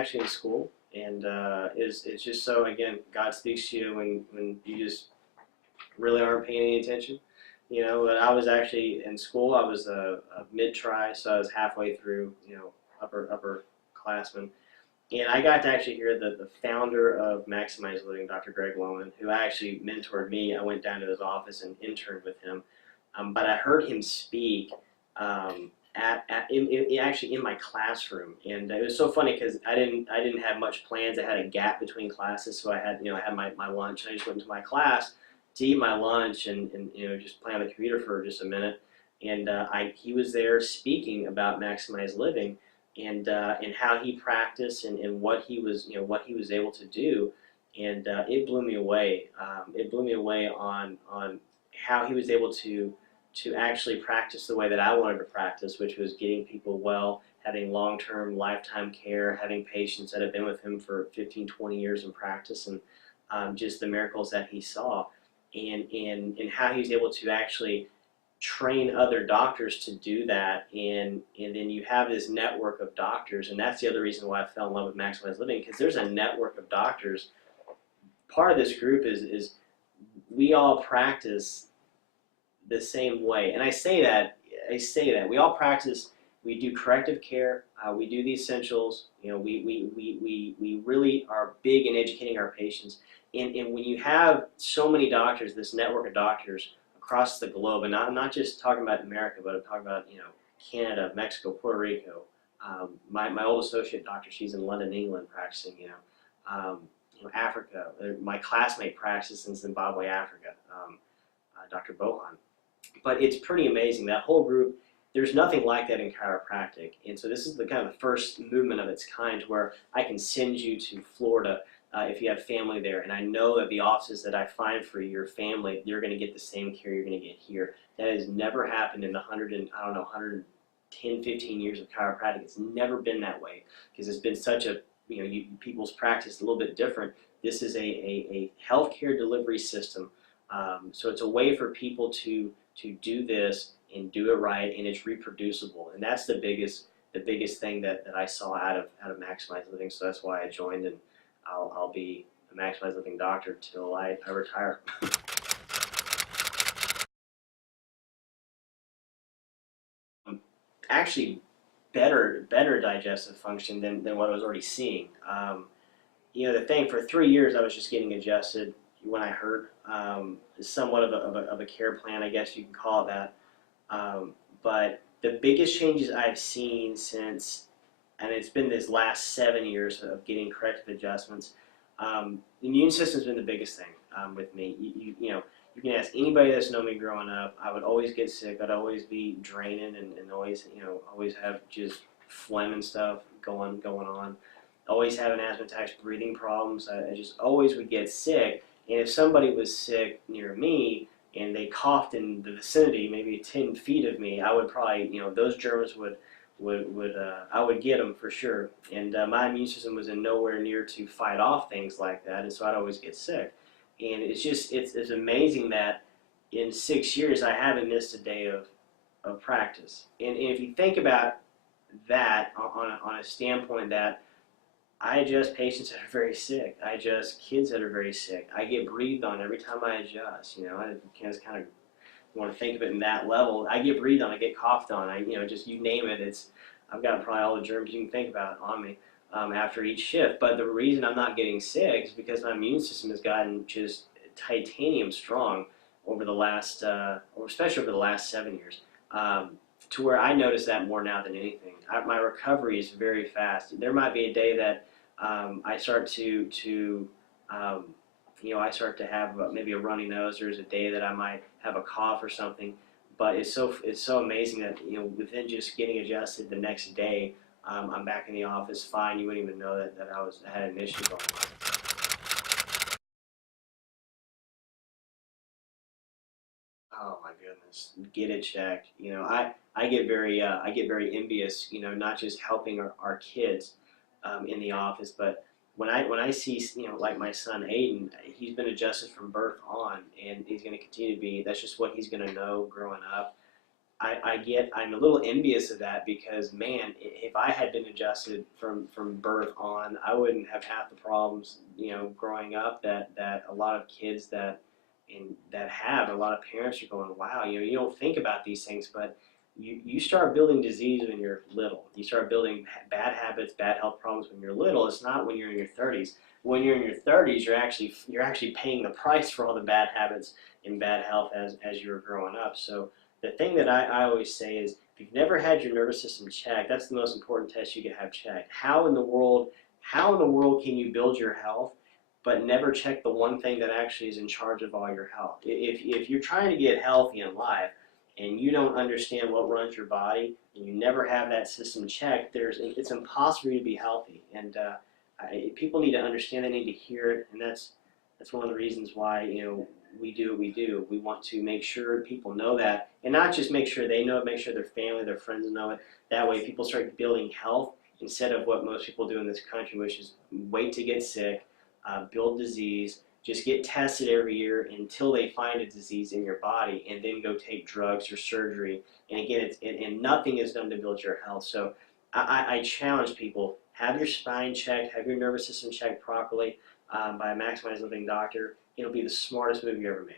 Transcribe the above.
actually in school, and it's just so, again, God speaks to you when you just really aren't paying any attention. You know, but I was actually in school. I was a mid-try, so I was halfway through, you know, upper classman. And I got to actually hear the founder of Maximize Living, Dr. Greg Loman, who actually mentored me. I went down to his office and interned with him. But I heard him speak actually in my classroom, and it was so funny because I didn't have much plans. I had a gap between classes, so I had my lunch. And I just went into my class to eat my lunch and just play on the computer for just a minute. And he was there speaking about Maximize Living and how he practiced and what he was able to do, and it blew me away. It blew me away on how he was able to actually practice the way that I wanted to practice, which was getting people well, having long-term lifetime care, having patients that have been with him for 15, 20 years in practice, and just the miracles that he saw, and how he was able to actually train other doctors to do that, and then you have this network of doctors, and that's the other reason why I fell in love with Maximize Living, because there's a network of doctors. Part of this group is we all practice the same way, and I say that we all practice. We do corrective care. We do the essentials. You know, we really are big in educating our patients. And when you have so many doctors, this network of doctors across the globe, and I'm not just talking about America, but I'm talking about Canada, Mexico, Puerto Rico. My old associate doctor, she's in London, England, practicing. Africa. My classmate practices in Zimbabwe, Africa. Dr. Bohan. But it's pretty amazing. That whole group, there's nothing like that in chiropractic. And so this is the kind of the first movement of its kind where I can send you to Florida if you have family there. And I know that the offices that I find for your family, you're going to get the same care you're going to get here. That has never happened in the 110, 15 years of chiropractic. It's never been that way because it's been such a, people's practice a little bit different. This is a healthcare delivery system. So it's a way for people to do this and do it right, and it's reproducible, and that's the biggest thing that I saw out of Maximize Living. So that's why I joined, and I'll be a Maximize Living doctor till I retire. Actually, better digestive function than what I was already seeing. The thing, for 3 years I was just getting adjusted when I heard somewhat of a care plan, I guess you can call it that. But the biggest changes I've seen since, and it's been this last 7 years of getting corrective adjustments, the immune system's been the biggest thing with me. You can ask anybody that's known me growing up. I would always get sick. I'd always be draining and always have just phlegm and stuff going on. Always having asthma attacks, breathing problems. I just always would get sick. And if somebody was sick near me and they coughed in the vicinity, maybe 10 feet of me, I would probably, those germs I would get them for sure. And my immune system was in nowhere near to fight off things like that, and so I'd always get sick. And it's amazing that in 6 years I haven't missed a day of practice. And if you think about that on a standpoint that I adjust patients that are very sick. I adjust kids that are very sick. I get breathed on every time I adjust. I just kind of want to think of it in that level. I get breathed on. I get coughed on. Just you name it. I've got probably all the germs you can think about on me after each shift. But the reason I'm not getting sick is because my immune system has gotten just titanium strong over the last, or especially over the last 7 years. To where I notice that more now than anything. My recovery is very fast. There might be a day that I start to I start to have maybe a runny nose. There's a day that I might have a cough or something, but it's so amazing that within just getting adjusted the next day, I'm back in the office fine. You wouldn't even know that I had an issue going on. Oh my goodness, get it checked. I get very envious. Not just helping our kids in the office, but when I see like my son Aiden, he's been adjusted from birth on, and he's going to continue to be. That's just what he's going to know growing up. I'm a little envious of that because, man, if I had been adjusted from birth on, I wouldn't have half the problems, growing up that a lot of kids that have. A lot of parents are going, wow, you don't think about these things, but you start building disease when you're little. You start building bad habits, bad health problems when you're little. It's not when you're in your 30s. When you're in your 30s, you're actually paying the price for all the bad habits and bad health as you're growing up. So the thing that I always say is, if you've never had your nervous system checked, that's the most important test you can have checked. How in the world can you build your health but never check the one thing that actually is in charge of all your health? If you're trying to get healthy in life and you don't understand what runs your body and you never have that system checked, it's impossible for you to be healthy. And people need to understand, they need to hear it, and that's one of the reasons why we do what we do. We want to make sure people know that, and not just make sure they know it, make sure their family, their friends know it. That way people start building health instead of what most people do in this country, which is wait to get sick, build disease, just get tested every year until they find a disease in your body, and then go take drugs or surgery. And again, and nothing is done to build your health. So I challenge people, have your spine checked, have your nervous system checked properly by a Maximize Living doctor. It'll be the smartest move you ever made.